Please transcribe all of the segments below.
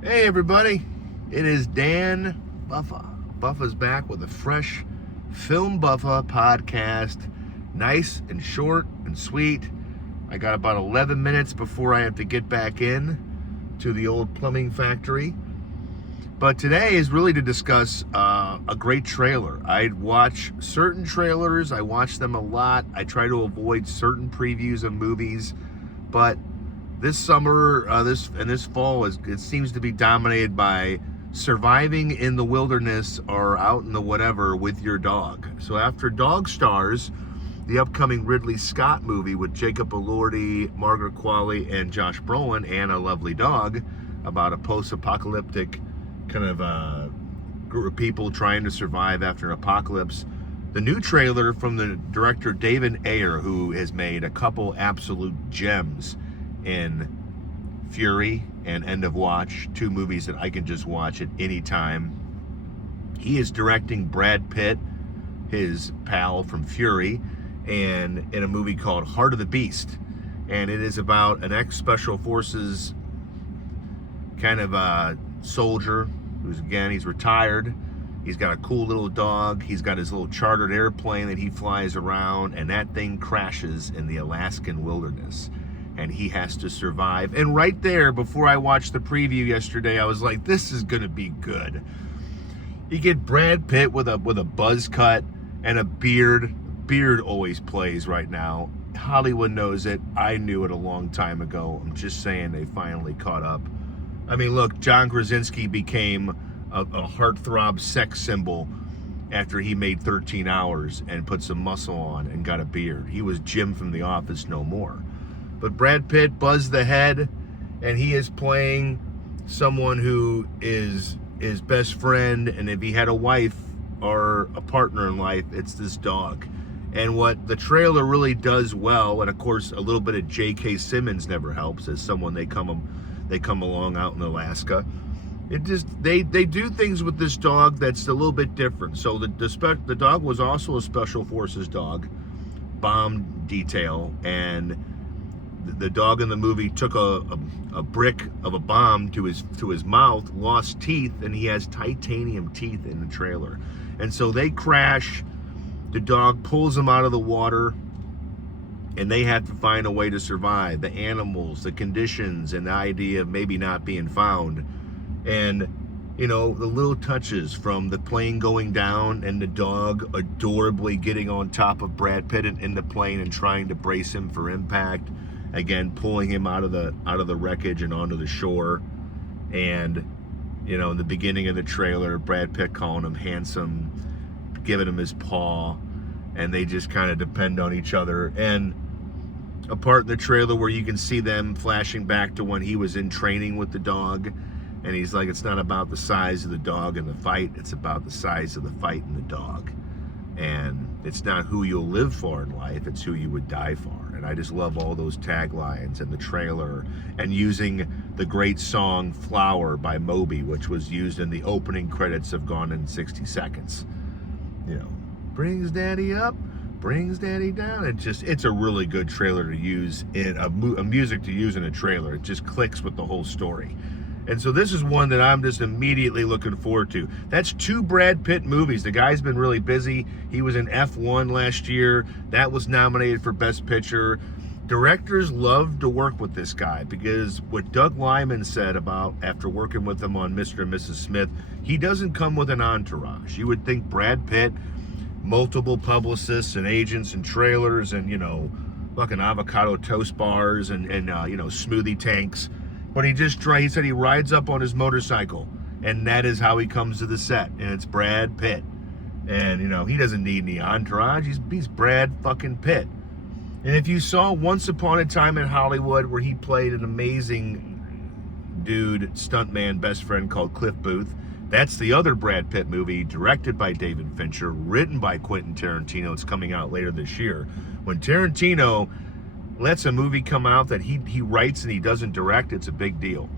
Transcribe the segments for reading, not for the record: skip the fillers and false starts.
Hey everybody, it is Dan Buffa. Buffa's back with a fresh Film Buffa podcast. Nice and short and sweet. I got about 11 minutes before I have to get back in to the old plumbing factory. But today is really to discuss a great trailer. I watch certain trailers, I watch them a lot. I try to avoid certain previews of movies, but this summer, this fall, it seems to be dominated by surviving in the wilderness or out in the whatever with your dog. So after Dog Stars, the upcoming Ridley Scott movie with Jacob Elordi, Margaret Qualley, and Josh Brolin, and a lovely dog, about a post-apocalyptic kind of group of people trying to survive after an apocalypse. The new trailer from the director David Ayer, who has made a couple absolute gems in Fury and End of Watch, two movies that I can just watch at any time. He is directing Brad Pitt, his pal from Fury, and in a movie called Heart of the Beast. And it is about an ex-Special Forces kind of soldier who's, again, he's retired. He's got a cool little dog. He's got his little chartered airplane that he flies around, and that thing crashes in the Alaskan wilderness. And he has to survive. And right there, before I watched the preview yesterday, I was like, this is gonna be good. You get Brad Pitt with a buzz cut and a beard. Beard always plays right now. Hollywood knows it. I knew it a long time ago. I'm just saying they finally caught up. I mean, look, John Krasinski became a heartthrob sex symbol after he made 13 Hours and put some muscle on and got a beard. He was Jim from The Office no more. But Brad Pitt buzzed the head, and he is playing someone who is his best friend, and if he had a wife or a partner in life, it's this dog. And what the trailer really does well, and of course a little bit of J.K. Simmons never helps, as someone they come along out in Alaska. It just they do things with this dog that's a little bit different. So the dog was also a Special Forces dog, bomb detail, and the dog in the movie took a brick of a bomb to his mouth, lost teeth, and he has titanium teeth in the trailer. And so they crash, the dog pulls them out of the water, and they have to find a way to survive. The animals, the conditions, and the idea of maybe not being found. And, you know, the little touches from the plane going down and the dog adorably getting on top of Brad Pitt in the plane and trying to brace him for impact. Again, pulling him out of the wreckage and onto the shore. And, you know, in the beginning of the trailer, Brad Pitt calling him handsome, giving him his paw, and they just kind of depend on each other. And a part in the trailer where you can see them flashing back to when he was in training with the dog, and he's like, it's not about the size of the dog in the fight, it's about the size of the fight in the dog. And it's not who you'll live for in life, it's who you would die for. And I just love all those taglines and the trailer, and using the great song Flower by Moby, which was used in the opening credits of Gone in 60 Seconds. You know, brings daddy up, brings daddy down. It's a really good trailer to use in a music to use in a trailer. It just clicks with the whole story. And so this is one that I'm just immediately looking forward to. That's two Brad Pitt movies. The guy's been really busy. He was in F1 last year. That was nominated for Best Picture. Directors love to work with this guy because what Doug Liman said about after working with him on Mr. and Mrs. Smith, he doesn't come with an entourage. You would think Brad Pitt, multiple publicists and agents and trailers and, you know, fucking avocado toast bars and you know, smoothie tanks. But he said he rides up on his motorcycle, and that is how he comes to the set, and it's Brad Pitt. And, you know, he doesn't need any entourage. He's Brad fucking Pitt. And if you saw Once Upon a Time in Hollywood, where he played an amazing dude, stuntman, best friend called Cliff Booth, that's the other Brad Pitt movie, directed by David Fincher, written by Quentin Tarantino. It's coming out later this year. When Tarantino lets a movie come out that he writes and he doesn't direct, it's a big deal.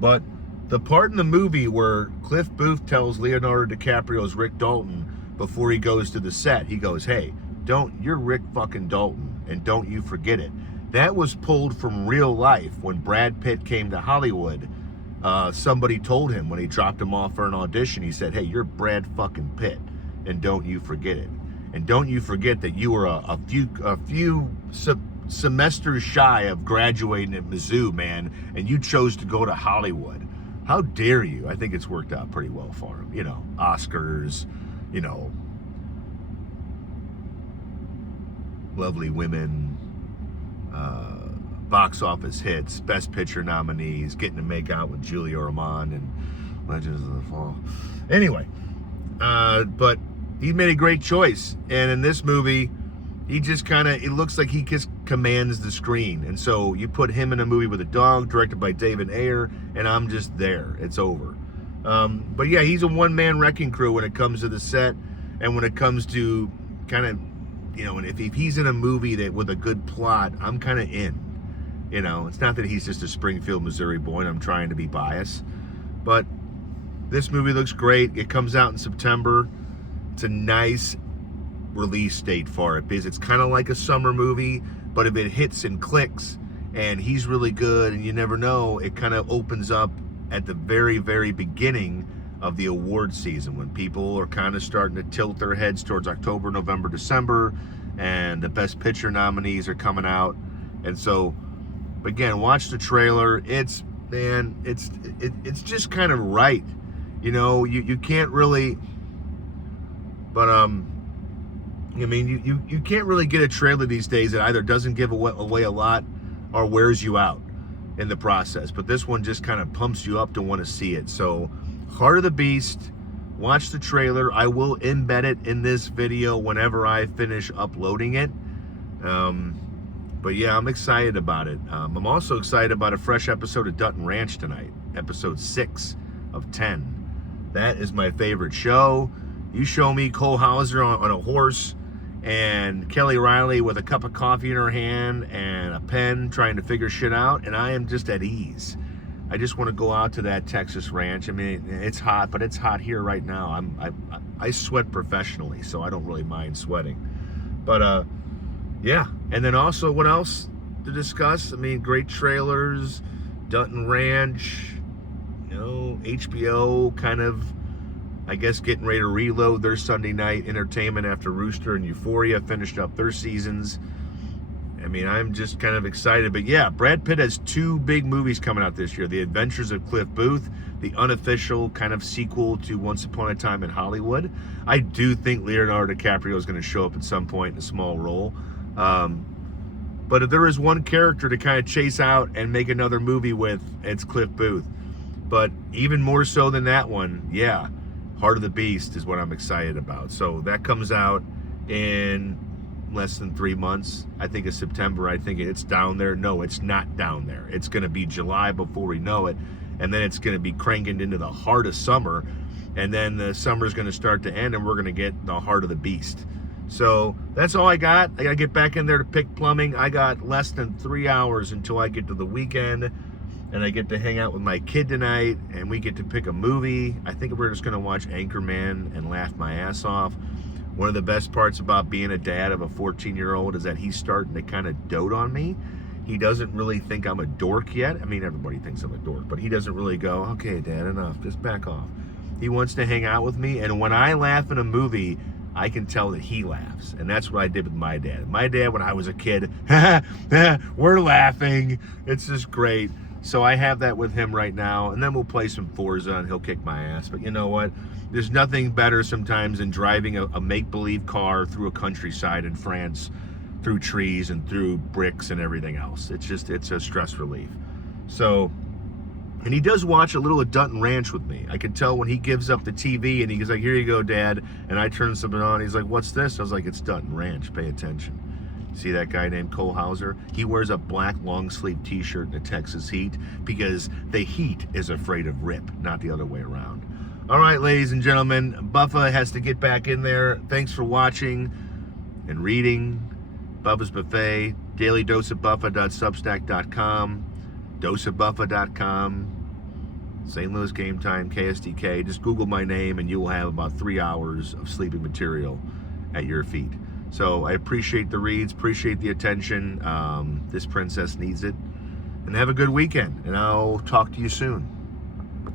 But the part in the movie where Cliff Booth tells Leonardo DiCaprio's Rick Dalton before he goes to the set, he goes, hey, you're Rick fucking Dalton, and don't you forget it. That was pulled from real life when Brad Pitt came to Hollywood somebody told him when he dropped him off for an audition, he said, hey, you're Brad fucking Pitt, and don't you forget it. And don't you forget that you were a few semesters shy of graduating at Mizzou, man, and you chose to go to Hollywood. How dare you? I think it's worked out pretty well for him. You know, Oscars, you know, lovely women, box office hits, Best Picture nominees, getting to make out with Julia Ormond and Legends of the Fall. Anyway, but he made a great choice. And in this movie, he just kind of, it looks like he just commands the screen. And so you put him in a movie with a dog, directed by David Ayer, and I'm just there. It's over. But yeah, he's a one-man wrecking crew when it comes to the set, and when it comes to kind of, you know, and if he's in a movie that with a good plot, I'm kind of in. You know, it's not that he's just a Springfield, Missouri boy, and I'm trying to be biased. But this movie looks great. It comes out in September. It's a nice release date for it because it's kind of like a summer movie, but if it hits and clicks and he's really good and you never know, it kind of opens up at the very, very beginning of the award season when people are kind of starting to tilt their heads towards October, November, December, and the Best Picture nominees are coming out. And so, again, watch the trailer. It's just kind of right. You know, you can't really, but I mean, you can't really get a trailer these days that either doesn't give away a lot or wears you out in the process. But this one just kind of pumps you up to want to see it. So, Heart of the Beast, watch the trailer. I will embed it in this video whenever I finish uploading it. But yeah, I'm excited about it. I'm also excited about a fresh episode of Dutton Ranch tonight, episode 6 of 10. That is my favorite show. You show me Cole Hauser on a horse and Kelly Riley with a cup of coffee in her hand and a pen trying to figure shit out, and I am just at ease. I just want to go out to that Texas ranch. I mean, it's hot, but it's hot here right now. I sweat professionally, so I don't really mind sweating. But yeah, and then also what else to discuss? I mean, great trailers, Dutton Ranch, you know, HBO kind of, I guess, getting ready to reload their Sunday night entertainment after Rooster and Euphoria finished up their seasons. I mean, I'm just kind of excited. But yeah, Brad Pitt has 2 big movies coming out this year. The Adventures of Cliff Booth, the unofficial kind of sequel to Once Upon a Time in Hollywood. I do think Leonardo DiCaprio is going to show up at some point in a small role. But if there is one character to kind of chase out and make another movie with, it's Cliff Booth. But even more so than that one, yeah, Heart of the Beast is what I'm excited about. So that comes out in less than 3 months. I think it's September. I think it's down there. No, it's not down there. It's going to be July before we know it. And then it's going to be cranking into the heart of summer. And then the summer's going to start to end and we're going to get the Heart of the Beast. So that's all I got. I got to get back in there to pick plumbing. I got less than 3 hours until I get to the weekend. And I get to hang out with my kid tonight. And we get to pick a movie. I think we're just going to watch Anchorman and laugh my ass off. One of the best parts about being a dad of a 14-year-old is that he's starting to kind of dote on me. He doesn't really think I'm a dork yet. I mean, everybody thinks I'm a dork, but he doesn't really go, okay, Dad, enough, just back off. He wants to hang out with me, and when I laugh in a movie, I can tell that he laughs, and that's what I did with my dad. My dad, when I was a kid, we're laughing. It's just great. So I have that with him right now, and then we'll play some Forza, and he'll kick my ass. But you know what? There's nothing better sometimes than driving a make-believe car through a countryside in France, through trees and through bricks and everything else. It's a stress relief. So, and he does watch a little of Dutton Ranch with me. I can tell when he gives up the TV and he's like, here you go, Dad. And I turn something on. He's like, what's this? I was like, it's Dutton Ranch. Pay attention. See that guy named Cole Hauser? He wears a black long sleeve t-shirt in the Texas heat because the heat is afraid of rip, not the other way around. All right, ladies and gentlemen, Buffa has to get back in there. Thanks for watching and reading. Buffa's Buffet, dailydoseofbuffa.substack.com, doseofbuffa.com, St. Louis Game Time, KSDK. Just Google my name and you will have about 3 hours of sleeping material at your feet. So I appreciate the reads, appreciate the attention. This princess needs it. And have a good weekend, and I'll talk to you soon.